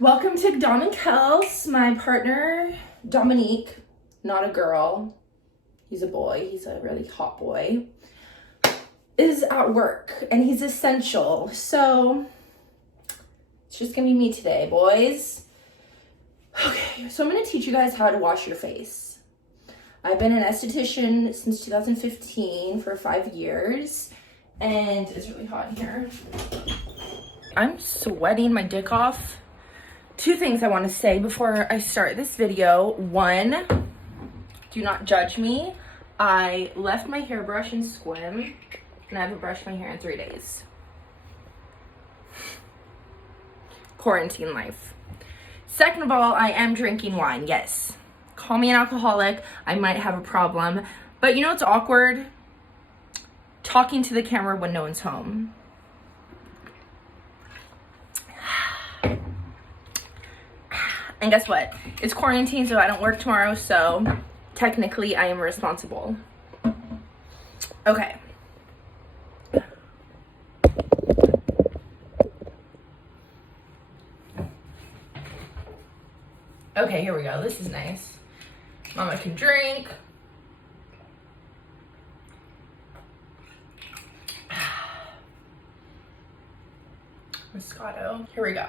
Welcome to Dom and Kels. My partner, Dominique, not a girl, he's a boy, he's a really hot boy, is at work and he's essential. So it's just gonna be me today, boys. Okay, so I'm gonna teach you guys how to wash your face. I've been an esthetician since 2015 for 5 years, and it's really hot in here. I'm sweating my dick off. 2 things I want to say before I start this video. 1, do not judge me. I left my hairbrush in Swim, and I haven't brushed my hair in 3 days. Quarantine life. Second of all, I am drinking wine, yes. Call me an alcoholic, I might have a problem. But you know what's awkward? Talking to the camera when no one's home. And guess what? It's quarantine, so I don't work tomorrow, so technically I am responsible. Okay. Okay, here we go. This is nice. Mama can drink. Moscato. Here we go.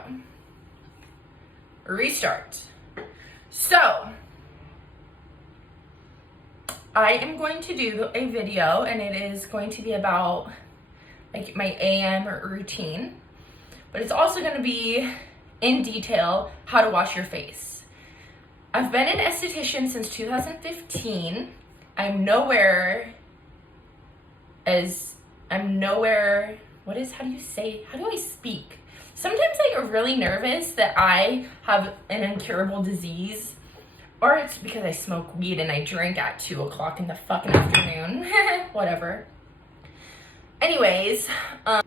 Restart. So, I am going to do a video, and it is going to be about like my AM routine, but it's also going to be in detail how to wash your face. I've been an esthetician since 2015. How do I speak? Sometimes I get really nervous that I have an incurable disease, or it's because I smoke weed and I drink at 2 o'clock in the fucking afternoon. Whatever. Anyways, I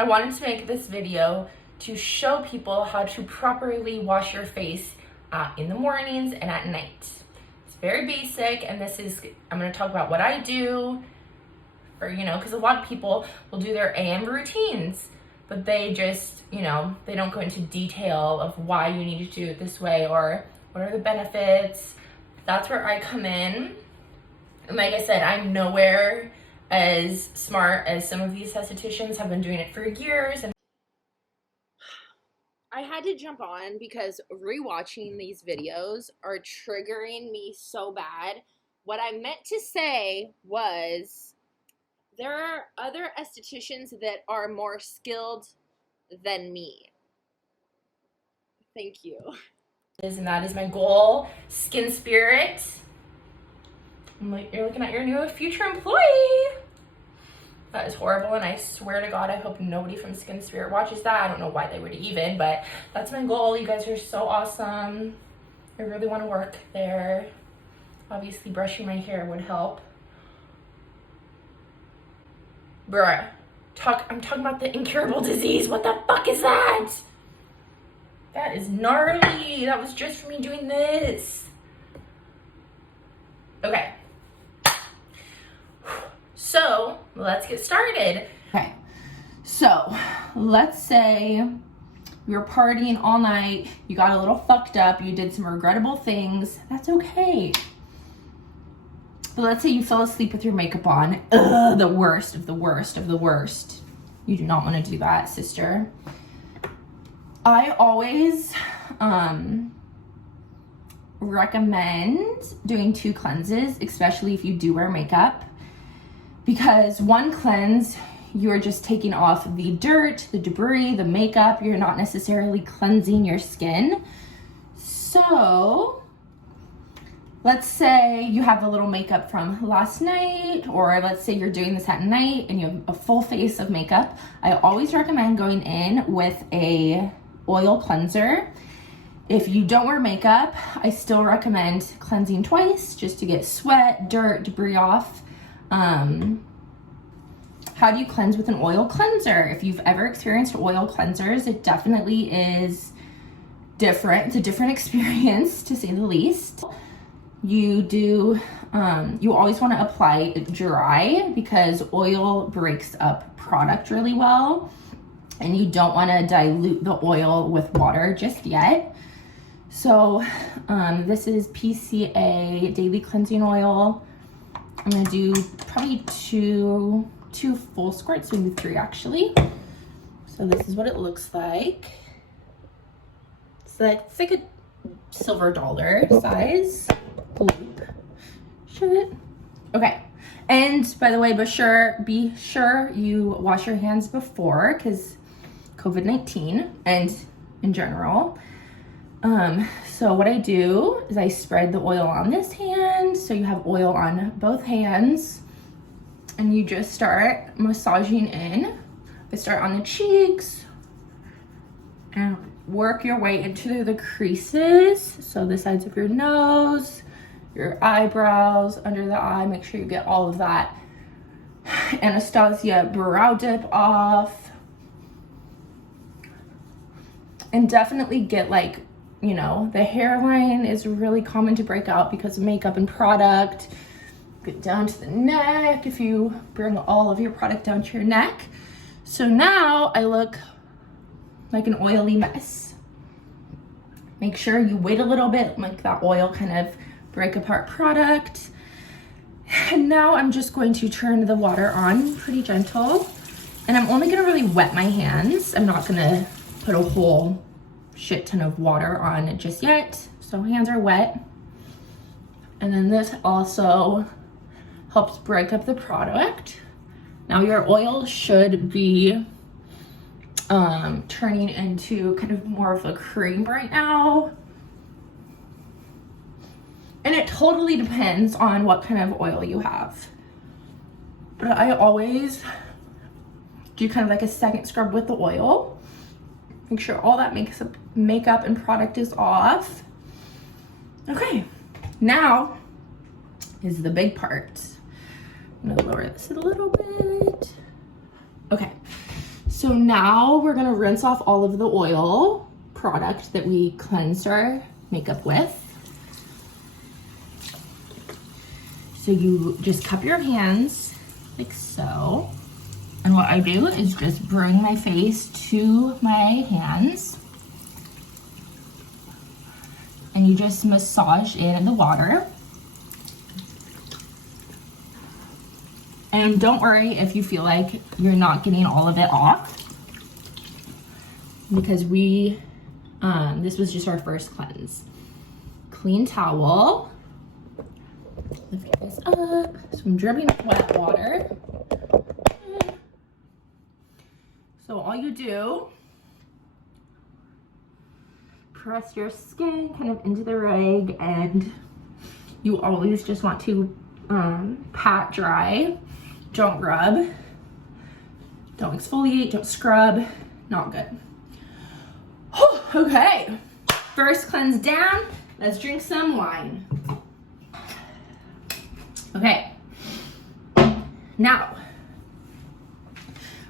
wanted to make this video to show people how to properly wash your face in the mornings and at night. It's very basic, and I'm going to talk about what I do, or, because a lot of people will do their AM routines, but they just, they don't go into detail of why you need to do it this way or what are the benefits. That's where I come in. And like I said, I'm nowhere as smart as some of these estheticians have been doing it for years. And I had to jump on because rewatching these videos are triggering me so bad. What I meant to say was, there are other estheticians that are more skilled than me. Thank you. And that is my goal. Skin Spirit. I'm like, you're looking at your new future employee. That is horrible, and I swear to God, I hope nobody from Skin Spirit watches that. I don't know why they would even, but that's my goal. You guys are so awesome. I really want to work there. Obviously, brushing my hair would help. Bruh, I'm talking about the incurable disease. What the fuck is that? That is gnarly. That was just for me doing this. Okay. So, let's get started. Okay. So, let's say you're partying all night, you got a little fucked up, you did some regrettable things. That's okay. But let's say you fell asleep with your makeup on. Ugh, the worst of the worst of the worst. You do not want to do that, sister. I always recommend doing 2 cleanses, especially if you do wear makeup. Because 1 cleanse, you're just taking off the dirt, the debris, the makeup. You're not necessarily cleansing your skin. So let's say you have a little makeup from last night, or let's say you're doing this at night and you have a full face of makeup. I always recommend going in with a oil cleanser. If you don't wear makeup, I still recommend cleansing twice just to get sweat, dirt, debris off. How do you cleanse with an oil cleanser? If you've ever experienced oil cleansers, it definitely is different. It's a different experience, to say the least. You always want to apply it dry because oil breaks up product really well. and you don't want to dilute the oil with water just yet. So this is PCA Daily Cleansing Oil. I'm gonna do probably two full squirts, maybe 3 actually. So this is what it looks like. So it's like a silver dollar size. Shit. Okay. And by the way, be sure you wash your hands before, because COVID-19 and in general. So what I do is I spread the oil on this hand, so you have oil on both hands, and you just start massaging in. I start on the cheeks and work your way into the creases. So the sides of your nose, your eyebrows, under the eye, make sure you get all of that Anastasia brow dip off. And definitely get, like, you know, the hairline is really common to break out because of makeup and product. Get down to the neck if you bring all of your product down to your neck. So now I look like an oily mess. Make sure you wait a little bit, make that oil kind of break apart product. And now I'm just going to turn the water on pretty gentle. And I'm only gonna really wet my hands. I'm not gonna put a whole shit ton of water on it just yet. So hands are wet. And then this also helps break up the product. Now your oil should be turning into kind of more of a cream right now. And it totally depends on what kind of oil you have. But I always do kind of like a second scrub with the oil. Make sure all that makeup and product is off. Okay, now is the big part. I'm gonna lower this a little bit. Okay, so now we're gonna rinse off all of the oil product that we cleansed our makeup with. So you just cup your hands like so. And what I do is just bring my face to my hands. And you just massage in the water. And don't worry if you feel like you're not getting all of it off, because this was just our first cleanse. Clean towel. Lift this up. So I'm dripping wet water. So all you do, press your skin kind of into the rag, and you always just want to pat dry. Don't rub, don't exfoliate, don't scrub, not good. Okay, first cleanse down, let's drink some wine. Okay, now,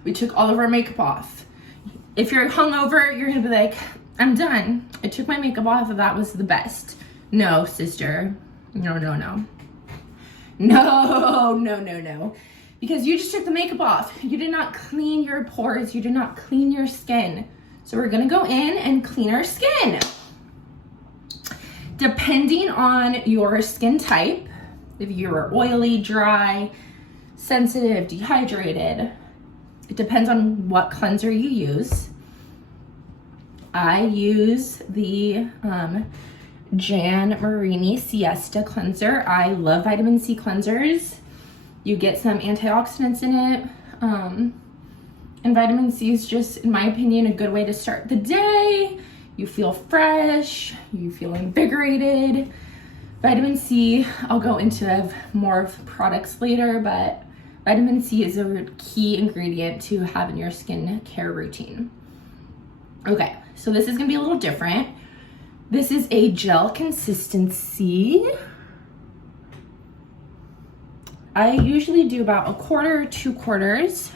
we took all of our makeup off. If you're hungover, you're gonna be like, I'm done. I took my makeup off and that was the best. No, sister, no. No. Because you just took the makeup off. You did not clean your pores. You did not clean your skin. So we're gonna go in and clean our skin. Depending on your skin type, if you're oily, dry, sensitive, dehydrated, it depends on what cleanser you use. I use the Jan Marini Siesta cleanser. I love vitamin C cleansers. You get some antioxidants in it. And vitamin C is just, in my opinion, a good way to start the day. You feel fresh, you feel invigorated. Vitamin C, I'll go into more of products later, but vitamin C is a key ingredient to have in your skincare routine. Okay, so this is gonna be a little different. This is a gel consistency. I usually do about 1/4 or 2/4.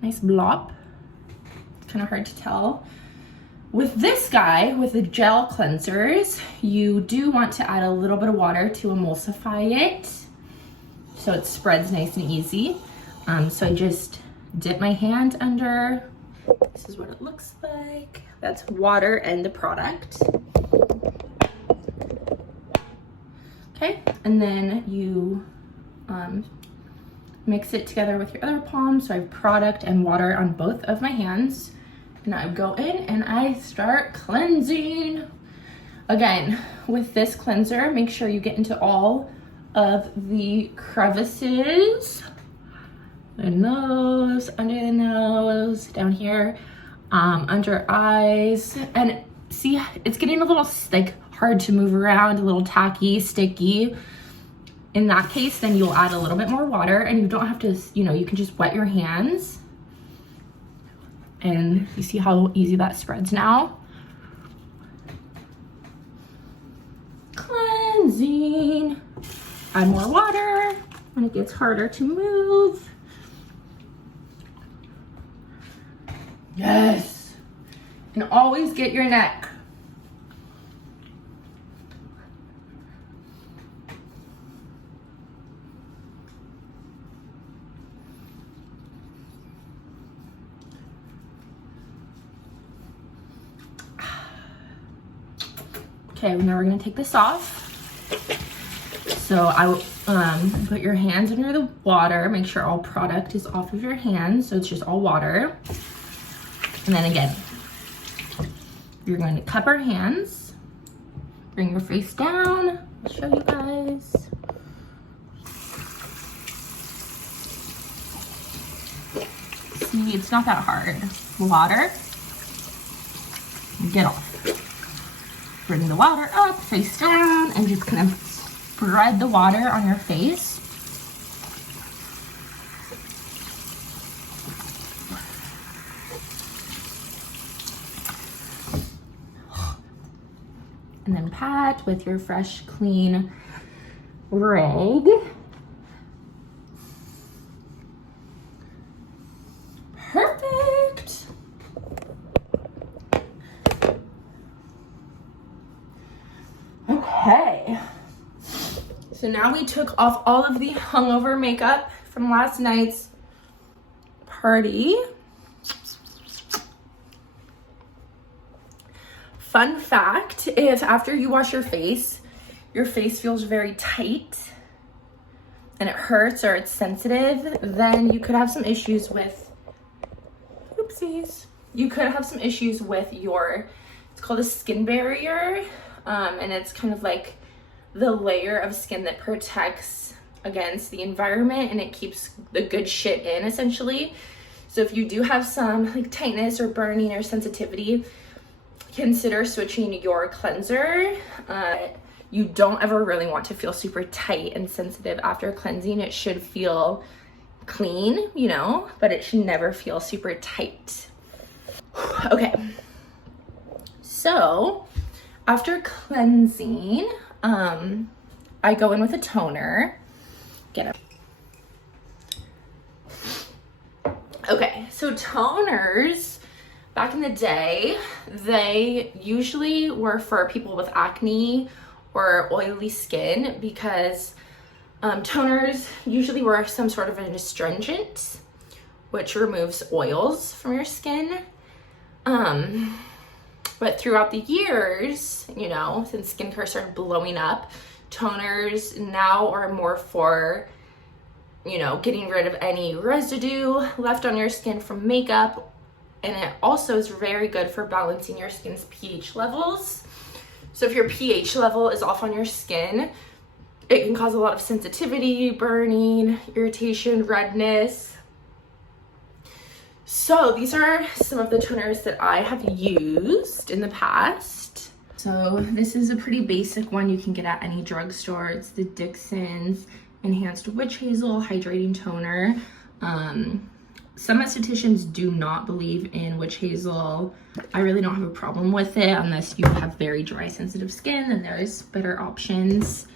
Nice blob. It's kind of hard to tell. With this guy, with the gel cleansers, you do want to add a little bit of water to emulsify it so it spreads nice and easy. So I just dip my hand under This is what it looks like. That's water and the product. Okay, and then you mix it together with your other palm. So I have product and water on both of my hands. And I go in and I start cleansing. Again, with this cleanser, make sure you get into all of the crevices. The nose, under the nose, down here, under eyes. And see, it's getting a little like hard to move around, a little tacky, sticky. In that case, then you'll add a little bit more water, and you don't have to, you know, you can just wet your hands. And you see how easy that spreads now? Cleansing. Add more water when it gets harder to move. Yes. And always get your neck. Okay, now we're gonna take this off. So I will put your hands under the water, make sure all product is off of your hands, so it's just all water. And then again, you're going to cup our hands, bring your face down, I'll show you guys. See, it's not that hard. Water, get off. Bring the water up, face down, and just kind of spread the water on your face. And then pat with your fresh, clean rag. Perfect. Okay. So now we took off all of the hungover makeup from last night's party. Fun fact, if after you wash your face feels very tight and it hurts or it's sensitive, then you could have some issues with, oopsies, you could have some issues with your, it's called a skin barrier, and it's kind of like the layer of skin that protects against the environment and it keeps the good shit in, essentially. So if you do have some like tightness or burning or sensitivity, consider switching your cleanser. You don't ever really want to feel super tight and sensitive after cleansing. It should feel clean, you know, but it should never feel super tight. Okay, so after cleansing, I go in with a toner. Get it. Okay, so toners, back in the day, they usually were for people with acne or oily skin because toners usually were some sort of an astringent, which removes oils from your skin. But throughout the years, you know, since skincare started blowing up, toners now are more for, you know, getting rid of any residue left on your skin from makeup. And it also is very good for balancing your skin's pH levels. So if your pH level is off on your skin, it can cause a lot of sensitivity, burning, irritation, redness. So these are some of the toners that I have used in the past. So this is a pretty basic one you can get at any drugstore. It's the Dixon's Enhanced Witch Hazel Hydrating Toner. Some estheticians do not believe in witch hazel. I really don't have a problem with it unless you have very dry, sensitive skin, then there's better options.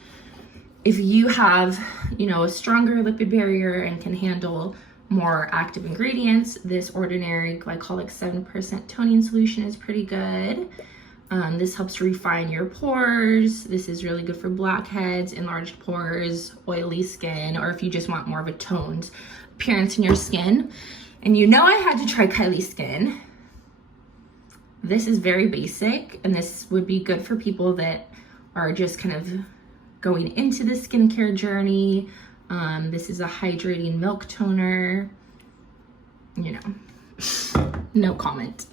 If you have, you know, a stronger lipid barrier and can handle more active ingredients, this ordinary glycolic 7% toning solution is pretty good. This helps refine your pores. This is really good for blackheads, enlarged pores, oily skin, or if you just want more of a toned appearance in your skin. And you know I had to try Kylie Skin. This is very basic, and this would be good for people that are just kind of going into the skincare journey. This is a hydrating milk toner. You know, no comment.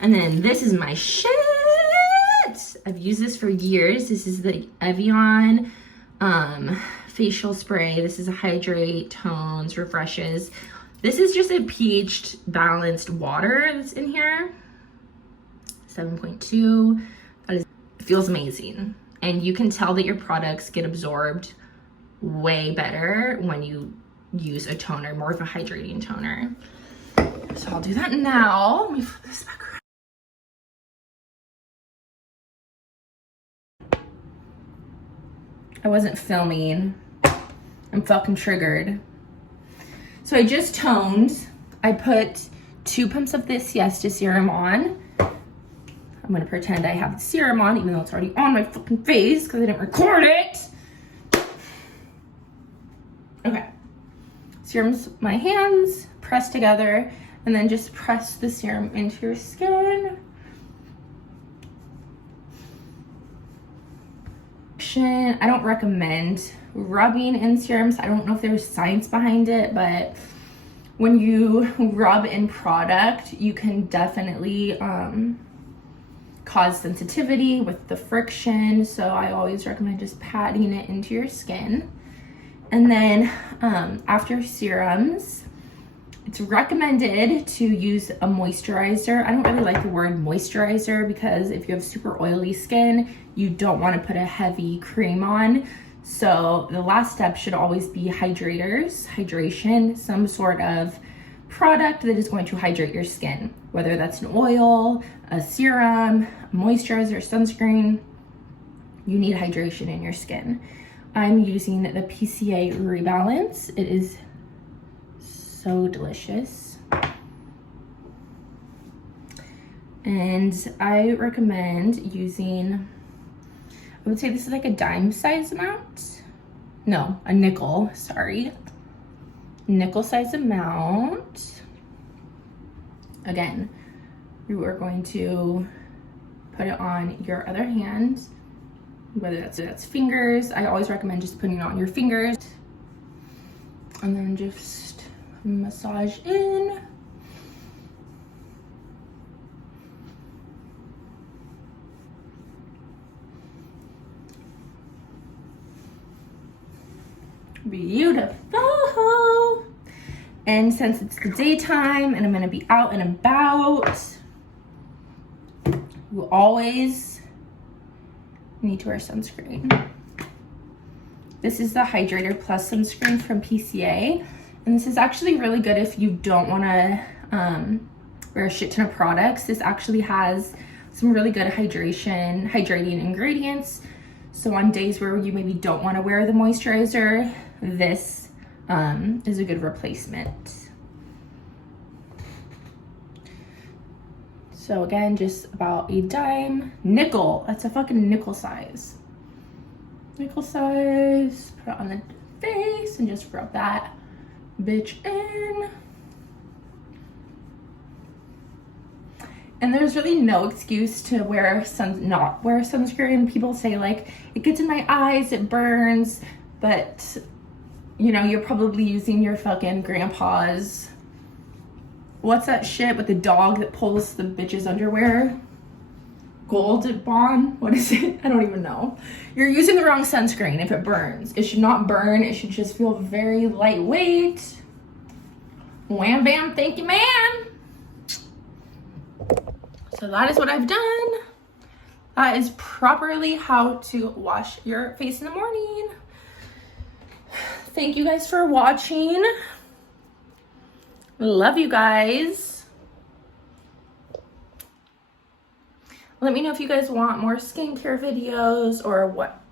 And then this is my shit. I've used this for years. This is the Evian facial spray. This is a hydrate, tones, refreshes. This is just a pH balanced water that's in here. 7.2. That is, it feels amazing. And you can tell that your products get absorbed way better when you use a toner, more of a hydrating toner. So I'll do that now. Let me flip this back around. I wasn't filming. I'm fucking triggered. So I just toned. I put 2 pumps of this Siesta serum on. I'm gonna pretend I have the serum on, even though it's already on my fucking face because I didn't record it. Okay. Serum's my hands, press together, and then just press the serum into your skin. I don't recommend rubbing in serums. I don't know if there's science behind it, but when you rub in product, you can definitely cause sensitivity with the friction. So I always recommend just patting it into your skin. And then after serums, it's recommended to use a moisturizer. I don't really like the word moisturizer because if you have super oily skin, you don't want to put a heavy cream on. So the last step should always be hydration, some sort of product that is going to hydrate your skin, whether that's an oil, a serum, a moisturizer, sunscreen. You need hydration in your skin. I'm using the PCA Rebalance. It is so delicious. And I recommend using, I would say this is like a dime size amount. No, a nickel, sorry. Nickel size amount. Again, you are going to put it on your other hand, whether that's fingers. I always recommend just putting it on your fingers. And then just massage in. Beautiful. And since it's the daytime and I'm gonna be out and about, you always need to wear sunscreen. This is the Hydrator Plus sunscreen from PCA. And this is actually really good if you don't wanna wear a shit ton of products. This actually has some really good hydrating ingredients. So on days where you maybe don't wanna wear the moisturizer, this is a good replacement. So again, just about a dime. Nickel, that's a fucking nickel size. Nickel size, put it on the face and just rub that bitch in. And there's really no excuse to not wear sunscreen. People say like, it gets in my eyes, it burns, but you know, you're probably using your fucking grandpa's, what's that shit with the dog that pulls the bitch's underwear? Gold Bond? What is it? I don't even know. You're using the wrong sunscreen if it burns. It should not burn. It should just feel very lightweight. Wham bam, thank you, man. So that is what I've done. That is properly how to wash your face in the morning. Thank you guys for watching. Love you guys. Let me know if you guys want more skincare videos or what